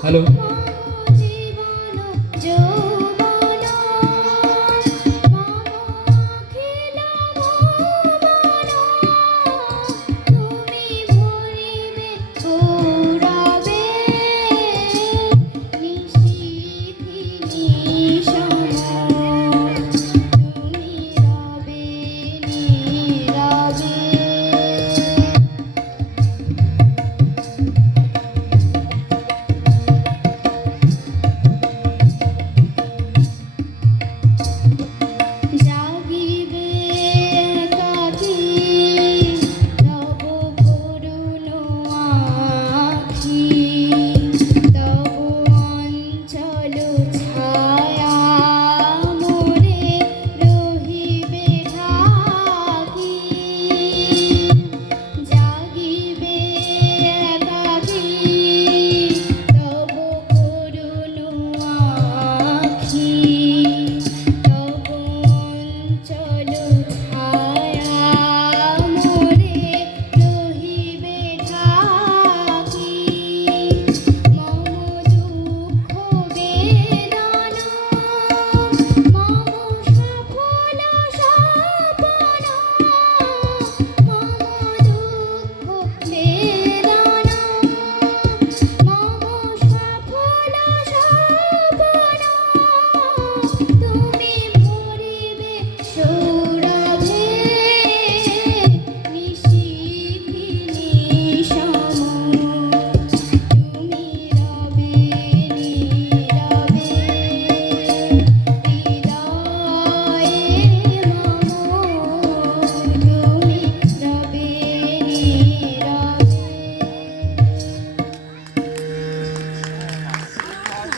Hello.